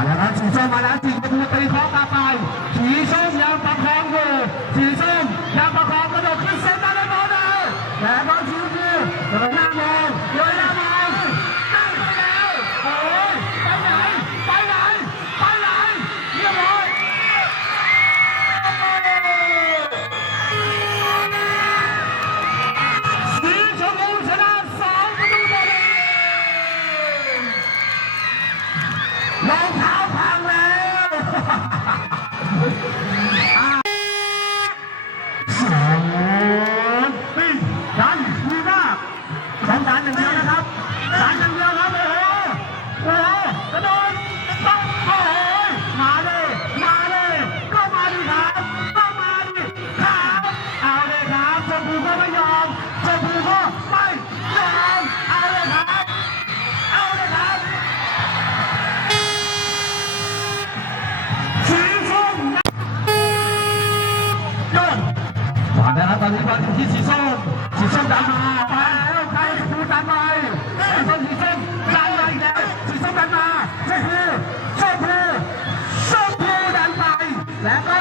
มาแล้วครับสีส้มมาแล้วสีชมพูตีเคาะกลับไปสีส้มยังประคองอยู่สีส้มยังประคองกระโดดขึ้นเส้นได้เลยบอลเลยแต่บอลสีชมพูเดินหน้ามองเดินหน้ามองนั่งไปแล้วโอ้ยไปไหนไปไหนไปไหนเรียบร้อยสีชมพูชนะ2-1รองเท้าพังแล้วดันดีมากต้องดันอย่างเดียวนะครับดันอย่างเดียวครับโอ้โหกระโดดต้องโอ้ยมาเลยก็มาดิครับก็มาดิครับเอาเลยครับชมพูก็ไม่ยอมชมพูก็ไม่ยอมเอาเลยครับเอาเลยครับสีส้มโยนผ่านนะครับตอนนี้บอลอยู่ที่สีส้มดันมาแล้วใครชมพูดันไปสีส้มดันมาอีกแล้วสีส้มดันมาชมพูดันไปแล้วก็